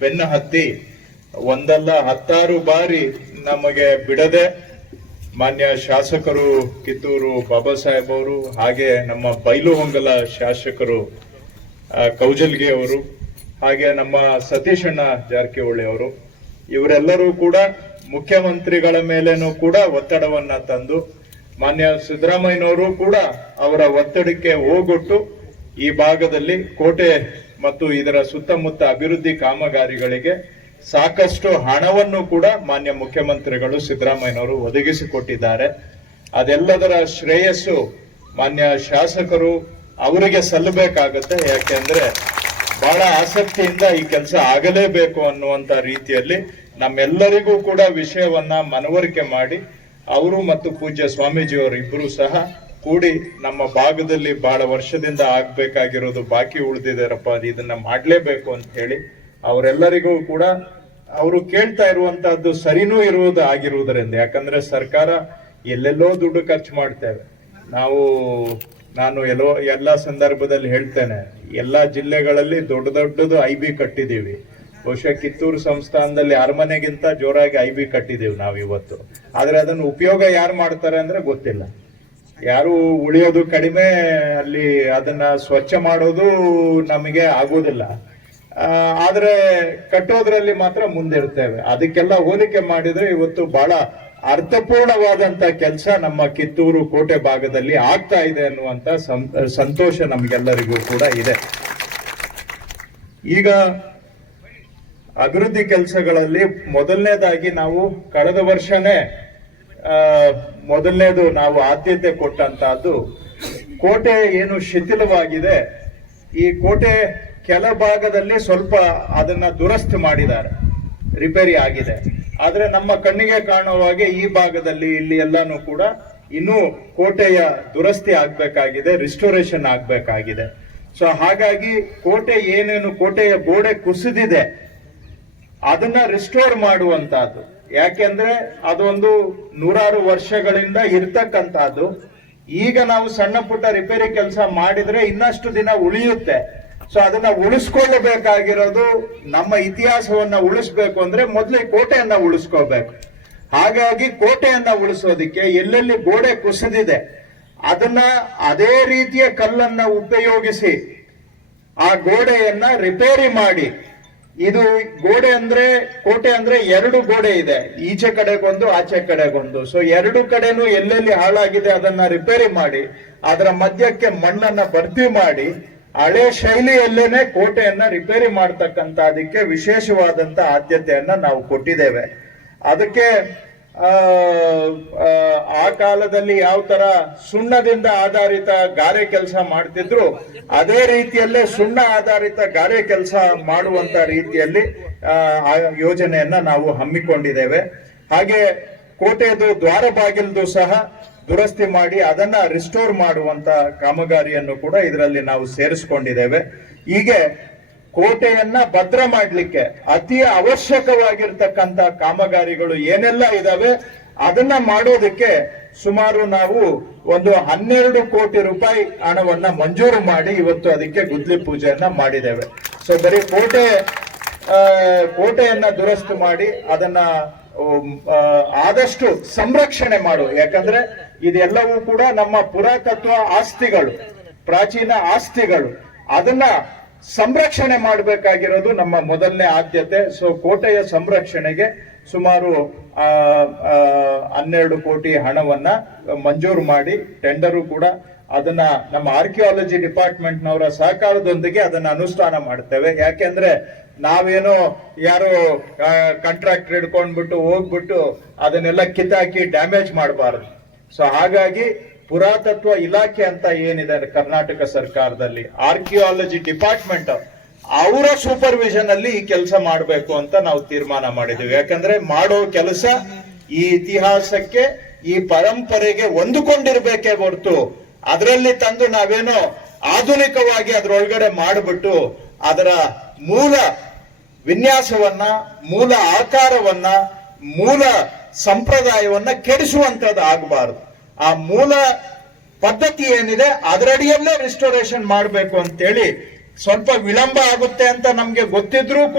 ಬೆನ್ನ ಹತ್ತಿ ಒಂದಲ್ಲ ಹತ್ತಾರು ಬಾರಿ ನಮಗೆ ಬಿಡದೆ ಮಾನ್ಯ ಶಾಸಕರು ಕಿತ್ತೂರು ಬಾಬಾ ಸಾಹೇಬ್ ಅವರು ಹಾಗೆ ನಮ್ಮ ಬೈಲುಹೊಂಗಲ ಶಾಸಕರು ಕೌಜಲ್ಗೆ ಅವರು, ಹಾಗೆ ನಮ್ಮ ಸತೀಶಣ್ಣ ಜಾರಕಿಹೊಳಿ ಅವರು, ಇವರೆಲ್ಲರೂ ಕೂಡ ಮುಖ್ಯಮಂತ್ರಿಗಳ ಮೇಲೇನೂ ಕೂಡ ಒತ್ತಡವನ್ನ ತಂದು, ಮಾನ್ಯ ಸಿದ್ದರಾಮಯ್ಯನವರು ಕೂಡ ಅವರ ಒತ್ತಡಕ್ಕೆ ಹೋಗೊಟ್ಟು ಈ ಭಾಗದಲ್ಲಿ ಕೋಟೆ ಮತ್ತು ಇದರ ಸುತ್ತಮುತ್ತ ಅಭಿವೃದ್ಧಿ ಕಾಮಗಾರಿಗಳಿಗೆ ಸಾಕಷ್ಟು ಹಣವನ್ನು ಕೂಡ ಮಾನ್ಯ ಮುಖ್ಯಮಂತ್ರಿಗಳು ಸಿದ್ದರಾಮಯ್ಯನವರು ಒದಗಿಸಿಕೊಟ್ಟಿದ್ದಾರೆ. ಅದೆಲ್ಲದರ ಶ್ರೇಯಸ್ಸು ಮಾನ್ಯ ಶಾಸಕರು ಅವರಿಗೆ ಸಲ್ಲಬೇಕಾಗತ್ತೆ. ಯಾಕೆಂದ್ರೆ ಬಹಳ ಆಸಕ್ತಿಯಿಂದ ಈ ಕೆಲಸ ಆಗಲೇಬೇಕು ಅನ್ನುವಂತ ರೀತಿಯಲ್ಲಿ ನಮ್ಮೆಲ್ಲರಿಗೂ ಕೂಡ ವಿಷಯವನ್ನ ಮನವರಿಕೆ ಮಾಡಿ, ಅವರು ಮತ್ತು ಪೂಜ್ಯ ಸ್ವಾಮೀಜಿಯವರು ಇಬ್ಬರು ಸಹ ಕೂಡಿ ನಮ್ಮ ಭಾಗದಲ್ಲಿ ಬಹಳ ವರ್ಷದಿಂದ ಆಗ್ಬೇಕಾಗಿರೋದು ಬಾಕಿ ಉಳಿದಿದಾರಪ್ಪ ಇದನ್ನ ಮಾಡ್ಲೇಬೇಕು ಅಂತ ಹೇಳಿ ಅವರೆಲ್ಲರಿಗೂ ಕೂಡ ಅವರು ಕೇಳ್ತಾ ಇರುವಂತಹದ್ದು ಸರಿನೂ ಇರುವುದು ಆಗಿರುವುದರಿಂದ. ಯಾಕಂದ್ರೆ ಸರ್ಕಾರ ಎಲ್ಲೆಲ್ಲೋ ದುಡ್ಡು ಖರ್ಚು ಮಾಡ್ತೇವೆ. ನಾವು, ನಾನು ಎಲ್ಲೋ, ಎಲ್ಲ ಸಂದರ್ಭದಲ್ಲಿ ಹೇಳ್ತೇನೆ, ಎಲ್ಲಾ ಜಿಲ್ಲೆಗಳಲ್ಲಿ ದೊಡ್ಡ ದೊಡ್ಡದು ಐ ಬಿ ಕಟ್ಟಿದ್ದೀವಿ. ಬಹುಶಃ ಕಿತ್ತೂರು ಸಂಸ್ಥಾನದಲ್ಲಿ ಅರಮನೆಗಿಂತ ಜೋರಾಗಿ ಐ ಬಿ ಕಟ್ಟಿದ್ದೀವಿ ನಾವು ಇವತ್ತು ಆದರೆ ಅದನ್ನು ಉಪಯೋಗ ಯಾರು ಮಾಡ್ತಾರೆ ಅಂದ್ರೆ ಗೊತ್ತಿಲ್ಲ. ಯಾರು ಉಳಿಯೋದು ಕಡಿಮೆ, ಅಲ್ಲಿ ಅದನ್ನ ಸ್ವಚ್ಛ ಮಾಡೋದು ನಮಗೆ ಆಗೋದಿಲ್ಲ. ಆದರೆ ಕಟ್ಟೋದ್ರಲ್ಲಿ ಮಾತ್ರ ಮುಂದಿರ್ತೇವೆ. ಅದಕ್ಕೆಲ್ಲ ಹೋಲಿಕೆ ಮಾಡಿದ್ರೆ ಇವತ್ತು ಬಹಳ ಅರ್ಥಪೂರ್ಣವಾದಂತ ಕೆಲಸ ನಮ್ಮ ಕಿತ್ತೂರು ಕೋಟೆ ಭಾಗದಲ್ಲಿ ಆಗ್ತಾ ಇದೆ ಅನ್ನುವಂತ ಸಂತೋಷ ನಮಗೆಲ್ಲರಿಗೂ ಕೂಡ ಇದೆ. ಈಗ ಅಭಿವೃದ್ಧಿ ಕೆಲಸಗಳಲ್ಲಿ ಮೊದಲನೇದಾಗಿ ನಾವು ಕಳೆದ ವರ್ಷನೇ ಮೊದಲನೇದು ನಾವು ಆದ್ಯತೆ ಕೊಟ್ಟಂತಹದ್ದು ಕೋಟೆ ಏನು ಶಿಥಿಲವಾಗಿದೆ, ಈ ಕೋಟೆ ಕೆಲ ಭಾಗದಲ್ಲಿ ಸ್ವಲ್ಪ ಅದನ್ನ ದುರಸ್ತಿ ಮಾಡಿದ್ದಾರೆ, ರಿಪೇರಿ ಆಗಿದೆ. ಆದ್ರೆ ನಮ್ಮ ಕಣ್ಣಿಗೆ ಕಾಣುವ ಹಾಗೆ ಈ ಭಾಗದಲ್ಲಿ ಇಲ್ಲಿ ಎಲ್ಲಾನು ಕೂಡ ಇನ್ನೂ ಕೋಟೆಯ ದುರಸ್ತಿ ಆಗ್ಬೇಕಾಗಿದೆ, ರಿಸ್ಟೋರೇಷನ್ ಆಗ್ಬೇಕಾಗಿದೆ. ಸೊ ಹಾಗಾಗಿ ಕೋಟೆ ಏನೇನು ಕೋಟೆಯ ಗೋಡೆ ಕುಸಿದಿದೆ, ಅದನ್ನ ರಿಸ್ಟೋರ್ ಮಾಡುವಂತಹದ್ದು. ಯಾಕೆಂದ್ರೆ ಅದೊಂದು ನೂರಾರು ವರ್ಷಗಳಿಂದ ಇರ್ತಕ್ಕಂತಹದ್ದು ಈಗ ನಾವು ಸಣ್ಣ ಪುಟ್ಟ ರಿಪೇರಿ ಕೆಲಸ ಮಾಡಿದ್ರೆ ಇನ್ನಷ್ಟು ದಿನ ಉಳಿಯುತ್ತೆ. ಸೊ ಅದನ್ನ ಉಳಿಸ್ಕೊಳ್ಳಬೇಕಾಗಿರೋದು ನಮ್ಮ ಇತಿಹಾಸವನ್ನ ಉಳಿಸ್ಬೇಕು ಅಂದ್ರೆ ಮೊದಲೇ ಕೋಟೆಯನ್ನ ಉಳಿಸ್ಕೋಬೇಕು. ಹಾಗಾಗಿ ಕೋಟೆಯನ್ನ ಉಳಿಸೋದಿಕ್ಕೆ ಎಲ್ಲೆಲ್ಲಿ ಗೋಡೆ ಕುಸಿದಿದೆ, ಅದನ್ನ ಅದೇ ರೀತಿಯ ಕಲ್ಲನ್ನ ಉಪಯೋಗಿಸಿ ಆ ಗೋಡೆಯನ್ನ ರಿಪೇರಿ ಮಾಡಿ ಇದು ಗೋಡೆ ಅಂದ್ರೆ, ಕೋಟೆ ಅಂದ್ರೆ ಎರಡು ಗೋಡೆ ಇದೆ. ಈಚೆ ಕಡೆಗೊಂದು ಆಚೆ ಕಡೆಗೊಂದು ಸೊ ಎರಡು ಕಡೆನೂ ಎಲ್ಲೆಲ್ಲಿ ಹಾಳಾಗಿದೆ ಅದನ್ನ ರಿಪೇರಿ ಮಾಡಿ, ಅದರ ಮಧ್ಯಕ್ಕೆ ಮಣ್ಣನ್ನ ಭರ್ತಿ ಮಾಡಿ, ಹಳೆ ಶೈಲಿಯಲ್ಲೇನೆ ಕೋಟೆಯನ್ನ ರಿಪೇರಿ ಮಾಡ್ತಕ್ಕಂತ ಅದಕ್ಕೆ ವಿಶೇಷವಾದಂತ ಆದ್ಯತೆಯನ್ನ ನಾವು ಕೊಟ್ಟಿದ್ದೇವೆ. ಅದಕ್ಕೆ ಆ, ಕಾಲದಲ್ಲಿ ಯಾವ ತರ ಸುಣ್ಣದಿಂದ ಆಧಾರಿತ ಗಾರೆ ಕೆಲಸ ಮಾಡ್ತಿದ್ರು ಅದೇ ರೀತಿಯಲ್ಲೇ ಸುಣ್ಣ ಆಧಾರಿತ ಗಾರೆ ಕೆಲಸ ಮಾಡುವಂತ ರೀತಿಯಲ್ಲಿ ಆ, ಯೋಜನೆಯನ್ನ ನಾವು ಹಮ್ಮಿಕೊಂಡಿದ್ದೇವೆ. ಹಾಗೆ ಕೋಟೆಯದು ದ್ವಾರ ಬಾಗಿಲದು ಸಹ ದುರಸ್ತಿ ಮಾಡಿ ಅದನ್ನ ರಿಸ್ಟೋರ್ ಮಾಡುವಂತ ಕಾಮಗಾರಿಯನ್ನು ಕೂಡ ಇದರಲ್ಲಿ ನಾವು ಸೇರಿಸ್ಕೊಂಡಿದ್ದೇವೆ. ಹೀಗೆ ಕೋಟೆಯನ್ನ ಭದ್ರ ಮಾಡಲಿಕ್ಕೆ ಅತಿ ಅವಶ್ಯಕವಾಗಿರ್ತಕ್ಕಂತ ಕಾಮಗಾರಿಗಳು ಏನೆಲ್ಲ ಇದಾವೆ, ಅದನ್ನ ಮಾಡೋದಕ್ಕೆ ಸುಮಾರು ನಾವು ಒಂದು ಹನ್ನೆರಡು ಕೋಟಿ ರೂಪಾಯಿ ಹಣವನ್ನ ಮಂಜೂರು ಮಾಡಿ ಇವತ್ತು ಅದಕ್ಕೆ ಗುದ್ಲಿ ಪೂಜೆಯನ್ನ ಮಾಡಿದ್ದೇವೆ. ಸೊ ಬರೀ ಕೋಟೆ ಕೋಟೆಯನ್ನ ದುರಸ್ತು ಮಾಡಿ ಅದನ್ನ ಆದಷ್ಟು ಸಂರಕ್ಷಣೆ ಮಾಡು. ಯಾಕಂದ್ರೆ ಇದೆಲ್ಲವೂ ಕೂಡ ನಮ್ಮ ಪುರಾತತ್ವ ಆಸ್ತಿಗಳು, ಪ್ರಾಚೀನ ಆಸ್ತಿಗಳು. ಅದನ್ನ ಸಂರಕ್ಷಣೆ ಮಾಡಬೇಕಾಗಿರೋದು ನಮ್ಮ ಮೊದಲನೇ ಆದ್ಯತೆ. ಸೊ ಕೋಟೆಯ ಸಂರಕ್ಷಣೆಗೆ ಸುಮಾರು ಹನ್ನೆರಡು ಕೋಟಿ ಹಣವನ್ನ ಮಂಜೂರು ಮಾಡಿ, ಟೆಂಡರು ಕೂಡ ಅದನ್ನ ನಮ್ಮ ಆರ್ಕಿಯಾಲಜಿ ಡಿಪಾರ್ಟ್ಮೆಂಟ್ನವರ ಸಹಕಾರದೊಂದಿಗೆ ಅದನ್ನ ಅನುಷ್ಠಾನ ಮಾಡ್ತೇವೆ. ಯಾಕೆಂದ್ರೆ ನಾವೇನೋ ಯಾರು ಕಾಂಟ್ರಾಕ್ಟರ್ ಹಿಡ್ಕೊಂಡ್ಬಿಟ್ಟು ಹೋಗ್ಬಿಟ್ಟು ಅದನ್ನೆಲ್ಲ ಕಿತ್ತಾಕಿ ಡ್ಯಾಮೇಜ್ ಮಾಡಬಾರದು. ಸೊ ಹಾಗಾಗಿ ಪುರಾತತ್ವ ಇಲಾಖೆ ಅಂತ ಏನಿದೆ ಕರ್ನಾಟಕ ಸರ್ಕಾರದಲ್ಲಿ ಆರ್ಕಿಯಾಲಜಿ ಡಿಪಾರ್ಟ್ಮೆಂಟ್ ಅವರ ಸೂಪರ್ವಿಷನ್ ಅಲ್ಲಿ ಈ ಕೆಲಸ ಮಾಡಬೇಕು ಅಂತ ನಾವು ತೀರ್ಮಾನ ಮಾಡಿದ್ದೀವಿ. ಯಾಕಂದ್ರೆ ಮಾಡೋ ಕೆಲಸ ಈ ಇತಿಹಾಸಕ್ಕೆ, ಈ ಪರಂಪರೆಗೆ ಹೊಂದಿಕೊಂಡಿರ್ಬೇಕೇ ಹೊರತು. ಅದರಲ್ಲಿ ತಂದು ನಾವೇನೋ ಆಧುನಿಕವಾಗಿ ಅದರೊಳಗಡೆ ಮಾಡಿಬಿಟ್ಟು ಅದರ ಮೂಲ ವಿನ್ಯಾಸವನ್ನ, ಮೂಲ ಆಕಾರವನ್ನ, ಮೂಲ ಸಂಪ್ರದಾಯವನ್ನ ಕೆಡಿಸುವಂತದ್ದು ಆಗಬಾರದು. ಆ ಮೂಲ ಪದ್ಧತಿ ಏನಿದೆ, ಅದರಡಿಯಲ್ಲೇ ರಿಸ್ಟೋರೇಷನ್ ಮಾಡಬೇಕು ಅಂತೇಳಿ ಸ್ವಲ್ಪ ವಿಳಂಬ ಆಗುತ್ತೆ ಅಂತ ನಮ್ಗೆ ಗೊತ್ತಿದ್ರೂ ಕೂಡ